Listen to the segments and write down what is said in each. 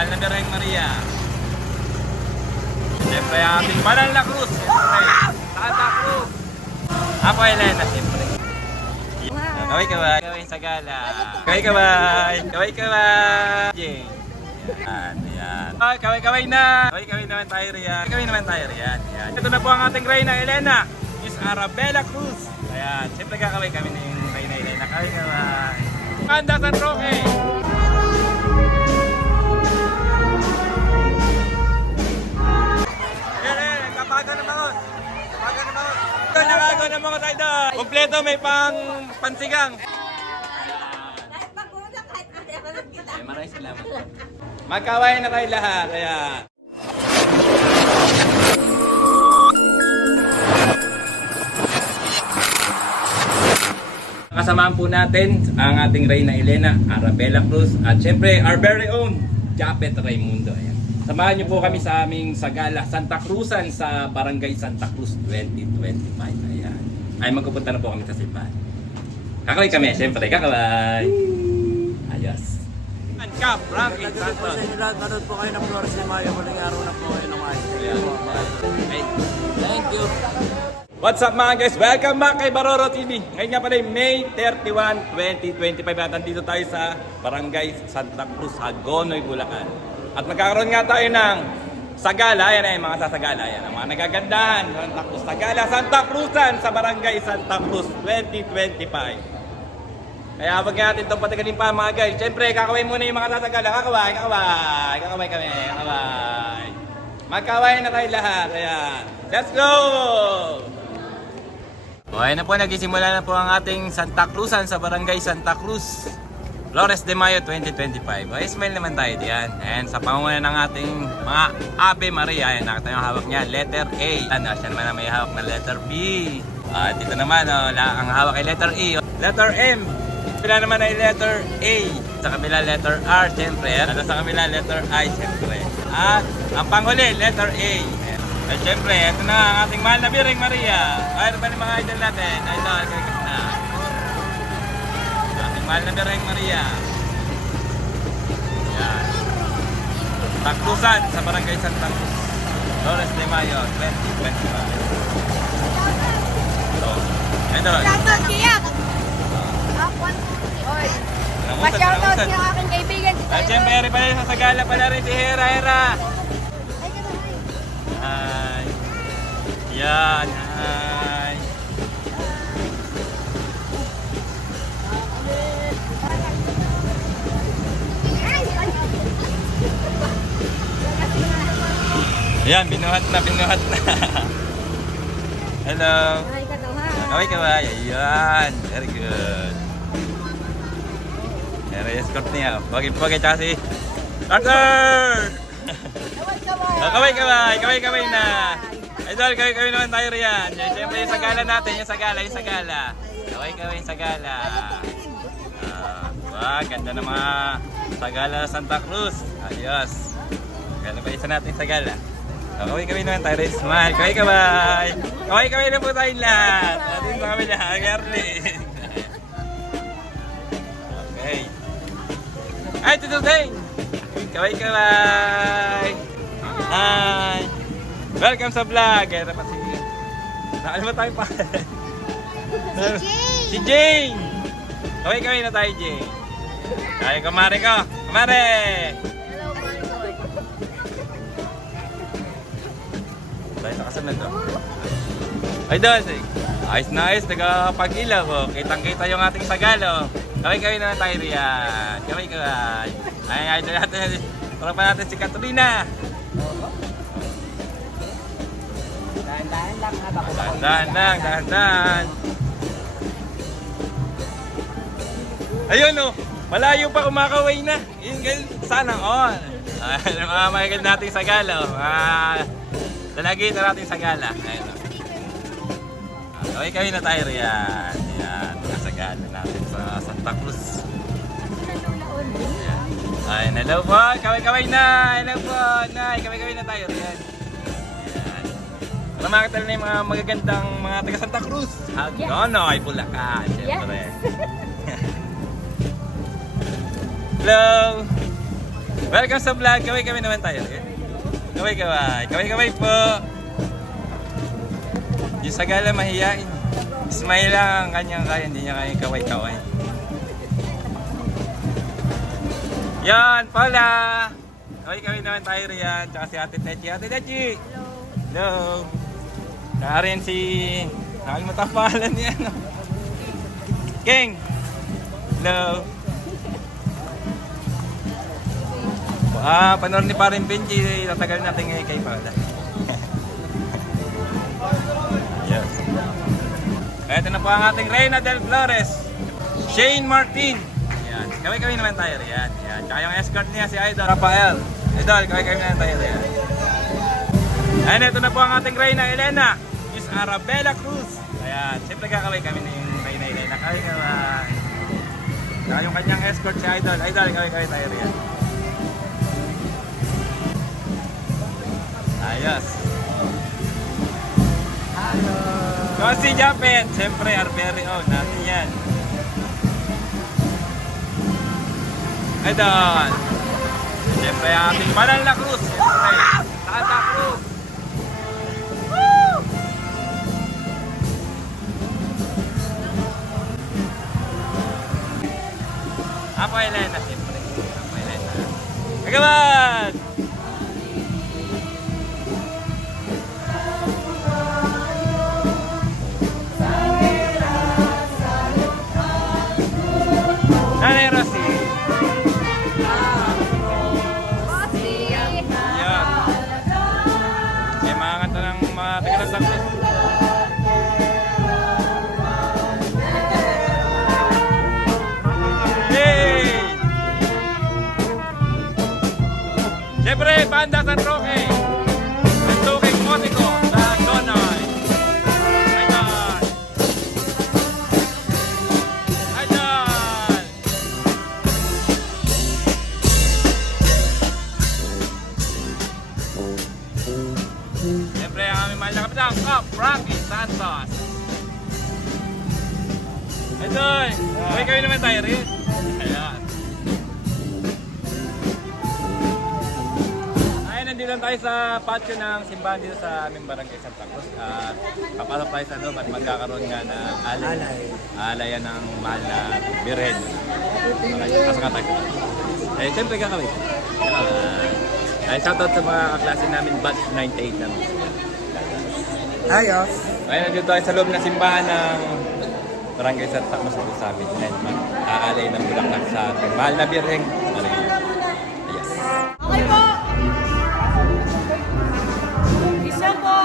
Mahal na Birheng Maria. Siyempre, ang ating Banal na Cruz. Siyempre, Santa Cruz. Ako, Elena, siyempre. Kaway-kaway. Kaway sa gala. Kaway-kaway. Kaway-kaway. Yan, yan. Kaway-kaway na. Kaway-kaway naman tayo riyan. Kaway naman tayo riyan. Yan. Ito na po ang ating Reyna Elena. Miss Arabella Cruz. Ayan. Siyempre kakaway kami na yung Reyna Elena. Kaway-kaway. Anda San Roque. Kapaga ng bangon. Kapaga ng bangon. Ito, nakago ng mga tayo doon. Kompleto, may pansigang. Maraming salamat. Magkaway na tayo lahat. Ayan. Kasamahan po natin ang ating Reyna Elena, Arabella Cruz, at syempre our very own Japet Raimundo. Ayan. Samahan niyo po kami sa aming Sagala Santa Cruzan sa Barangay Santa Cruz 2025. Ayan. Ay magpupunta na po kami sa simbahan. Kakaway kami, syempre. Kakaway! Ayos. Cap, Frankie Santos. Nanood po kayo ng Flores de Mayo. Maling araw na po kayo ng ayos. Thank you. What's up mga guys? Welcome back kay Baroro TV. Ngayon nga pala May 31, 2025 at nandito tayo sa Barangay Santa Cruz, Hagonoy, Bulacan. At magkakaroon nga tayo ng Sagala. Ayan ay mga sasagala. Ayan ang mga nagagandahan. Santa Cruz Sagala, Santa Cruzan sa Barangay Santa Cruz 2025. Kaya wag natin itong patagalin pa mga guys. Siyempre kakaway muna yung mga sasagala. Kakaway, kakaway. Kakaway kami. Kakaway. Magkaway na tayo lahat. Ayan. Let's go! Okay na po, nagsisimula na po ang ating Santa Cruzan sa Barangay Santa Cruz, Flores de Mayo 2025. Okay, smile naman tayo diyan. And sa pangunguna ng ating mga Ave Maria, ayan, nakita yung hawak niya, letter A. Ano, siya naman na may hawak na letter B. Dito naman, ang hawak ay letter E. Letter M. Sa naman ay letter A. Sa kabila, letter R, siyempre. At sa kabila, letter I, siyempre. At ang panghuli, letter A. At syempre, ito na ang ating mahal na Birheng Maria. Ay, pa mga idol natin. Idol, kaya na. Ating mahal na Birheng Maria. Yan. Santa Cruzan sa Barangay Santa Cruz, Flores de Mayo, 2025. So, idol. Shoutout kaya! Pa-shoutout yung aking kaibigan. At syempre, rin pala sa Sagala pala rin si Hera, Hera. Hi. Yan, hi. Yan, binuhat na, binuhat na. Hello. Hi, katawa. Kaway-kaway. Ayan, very good. Escort niya. Pagay-pagay tsaka si Carter! Kaway-kaway! Kaway-kaway na! Idol, kaway-kaway naman tayo riyan. Siyempre yung sagala natin, yung sagala, yung sagala. Kaway-kaway yung sagala. Ganda ng mga sagala sa Santa Cruz. Ayos. Ganda pa isa natin sagala. Kaway-kaway naman tayo rin. Smile. Kaway-kaway! Kaway-kaway na po tayong lahat. Ating mga kami lahat. Garling. Okay. Ay, tututing! Kaway-kaway! Hi! Welcome sa vlog! Ito pa si... Nakalimutan tayo pa. Si Jane! Kaway-kaway na tayo, Jane. Kaya kumare ko! Kumare! Hello, my boy. Tayo nakasunod to. Ay, doon! Ayos na ayos, nagpag-ilaw. Kitang-kita yung ating sagalo. Kaway-kaway na tayo riyan. Kaway-kaway. Ay, idol natin. Parang pa natin si Katrina. Dahan-dahan lang ha. Bako Dahan-dahan lang, dahan-dahan. Ayun o, malayo pa kumakaway na. Yun, sana all. Mga makikita natin sa gala. Talagay na natin sa gala. Ayun o. Kaway-kaway na tayo riyan. Yan, sa gala natin sa Santa Cruz. Ay, hello po. Kaway-kaway na. Hello po. Nay, kaway-kaway na tayo riyan. Para makita na yung mga magagandang mga taga Santa Cruz. Hagonoy, Bulacan, syempre. Hello! Welcome sa vlog. Kaway-kaway naman tayo. Kaway-kaway. Kaway-kaway po. Yung Sagala mahiyain. Smile lang ang kanyang kaya. Hindi niya kaya kaway-kaway. Yan, Paula. Kaway-kaway naman tayo riyan. Tsaka si Ate Techi. Ate Techi! Hello! Tsaka rin si... Nakalimutan ang pangalan niya. No? King! Hello! Panoorin ni Parin Benji. Tatagal natin ngayon kay Paula. Yes. Ito na po ang ating Reyna Del Flores. Shane Martin. Yan. Kaway-kaway naman tayo riyan. Yan. Tsaka yung escort niya si Idol Rafael. Idol, kaway-kaway naman tayo riyan. And ito na po ang ating Reyna Elena. Miss Arabella Cruz. Ayan. Siyempre kakaway kami na yung Reyna Elena. Kaway-kaway. Tsaka yung kanyang escort si Idol. Idol, kaway-kaway tayo riyan. Ayos. Hello. So si Japet, siyempre our very own natin yan. Idol. Siyempre ating Banal na Cruz. Siyempre, Santa Cruz. Woo! Apo Elena, siyempre. Apo Elena. Kagaman! Nanay Rosie. Bossy! Yan. May mga kanta ng mga taga-Santa Cruz. Yay! Siyempre, Banda San Roque. San Roque Motico sa Donoy. Idol. Idol. Siyempre, ang aming mahal na kapitan, Kap Rocky Santos. Idol, may kami naman tayo rin. Ayan. Ayun, nandito lang tayo sa patio ng simbahan dito sa aming barangay Santa Cruz. At papasok tayo sa loob at magkakaroon nga ng alayan ng mahal na Birhen. Pasok nga tayo. Eh, siyempre kakawin. Ay, shoutout sa mga kaklase namin, batch 98 namin. Ayos. Ayun, nandito tayo sa loob ng simbahan ng Barangay Santa Cruz sa amin. And mag-aalay ng bulaklak sa ating mahal na Birhen. Yes. Okay po! Isa po!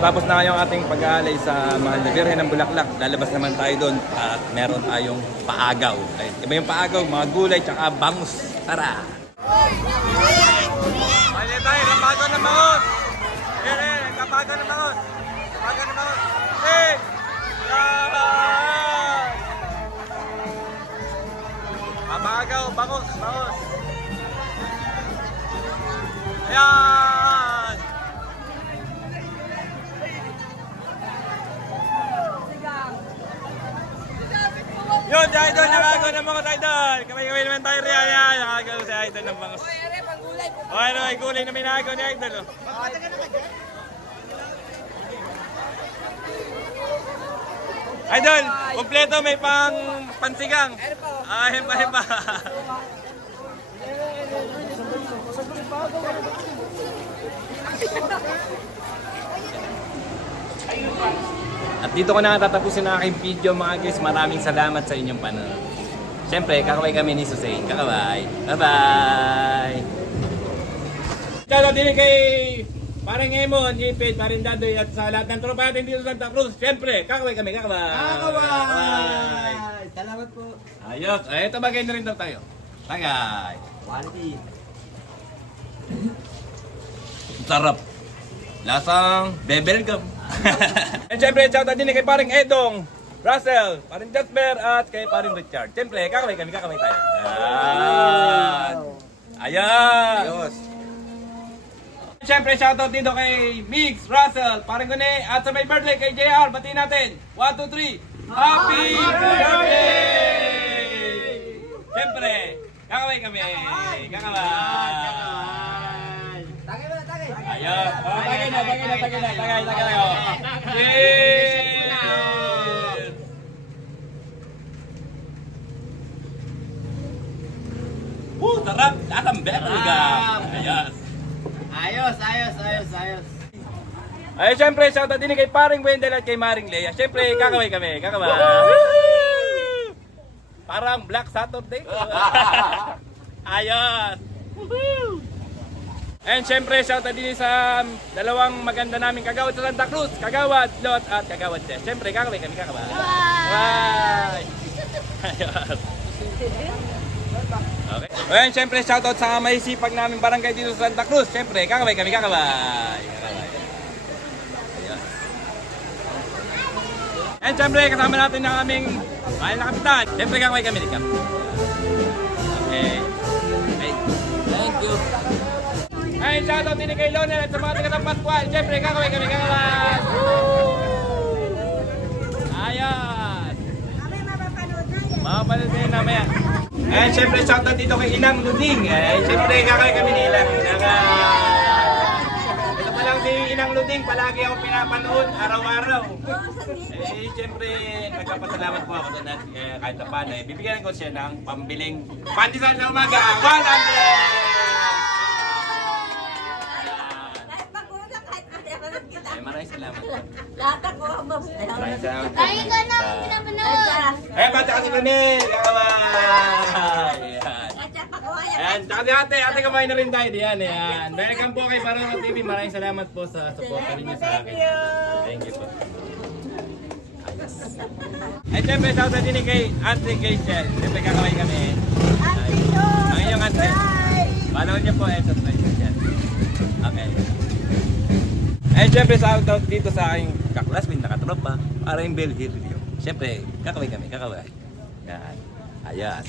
natapos na yung ating pag-aalay sa Mahal na Birhen ng Bulaklak. Lalabas naman tayo doon at meron tayong paagaw. Ay, iba yung paagaw, mga gulay, tsaka bangus. Tara! Ay, tayo, kapago ng bangus! Kapago ng bangus! Kapago ng bangus! Hey! Kapago, bangus, bangus! Ayan! Yun, si Idol, nakagaw ng bangus, Idol! Kamay-kamay naman tayo rin, ayan! Nakagaw si Idol ng bangus. O, ano, may gulay na may nakagaw ni Idol, oh. Idol, kompleto, may pansigang. Ayun pa. At dito ko na tatapusin ang aking video mga guys. Maraming salamat sa inyong panonood. Siyempre, kakaway kami ni Susain. Kakaway. Bye-bye! Shoutout din kay Parang Emon, Jipit, Paring Dadoy at sa lahat ng tropa natin dito sa Santa Cruz. Siyempre, kakaway kami. Kakaway! Kakaway! Salamat po. Ayos. Ay, ito bagay na rin daw tayo. Tagay. Quality. Sarap. Lasang bebel gum. And syempre, shoutout din kay paring Edong, Russell, paring Jasper, at kay paring Richard. Syempre, kakaway kami, kakaway tayo. Ayan. Ayan. Ayos. Syempre, shoutout dito kay Mix, Russell, paring Gune, at sa may birthday kay JR. Batiin natin. 1, 2, 3. Happy birthday! Syempre, kakaway kami. Kakaway. Ayan. Oh, tagay na. Cheers! Sarap! Lasang bebel gum. Ayos. Ayos. Ay, syempre, shoutout din kay paring Wendell at kay Maring Lea. Syempre, kakaway kami. Kakaway. Parang Black Saturday. Ayos. And syempre, shoutout din sa dalawang maganda naming kagawad sa Santa Cruz. Kagawad Lot at Kagawad Tess. Syempre, kakaway kami. Kakaway. Bye! Ayos. Okay. And syempre, shoutout sa may sipag namin barangay dito sa Santa Cruz. Syempre, kakaway kami. Kakaway. And syempre, kasama natin ang aming mahal na kapitan. Syempre, kakaway kami. Okay. Thank you. Ay, shoutout din kay Lonel at sa mga taga ng Pascual. Syempre, kakaway kami. Kakaway. Ayan. Mapapanood din namaya. And syempre, shoutout dito kay Inang Luding. Syempre, kakaway kami ni Inang. Ito pa lang si Inang Luding. Palagi ako pinapanood araw-araw. Syempre, nagpapasalamat po ako doon at kahit na paano, bibigyan ko siya ng pambiling pandesal na umaga. 100! Maraming salamat. Lahat ako ang Maraming salamat. Tayo ka na, pinapanood. Bata kasi kami. Kakaway. Ayan, tsaka ate kamay na rin tayo diyan. Ayan. Welcome po kay Parang TV. Maraming salamat po sa support ninyo sa akin. Thank you po. Ay, syempre, shoutout din kay Ate Gaychel. Syempre, kakaway kami. Ang inyong ate. Follow niyo po and subscribe niyo dyan. Okay. And syempre, shoutout dito sa aking kaklasmate na katropa. Para yung Bell Hill Video. Syempre, kakaway kami. Kakaway. Yan. Ayas.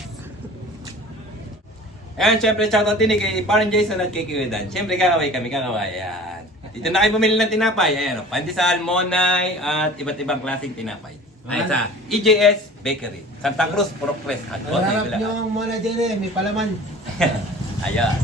And syempre, shoutout din kay Parang Jason at kay Kiwedan. Syempre, kakaway kami. Kakaway. Yan. Dito na kayo bumili ng tinapay. Ayan, pandesal, monay, at iba't ibang klaseng tinapay. Ayan sa EJS Bakery. Santa Cruz, Progress. Harap nyo ang muna dyan may palaman. Ayos.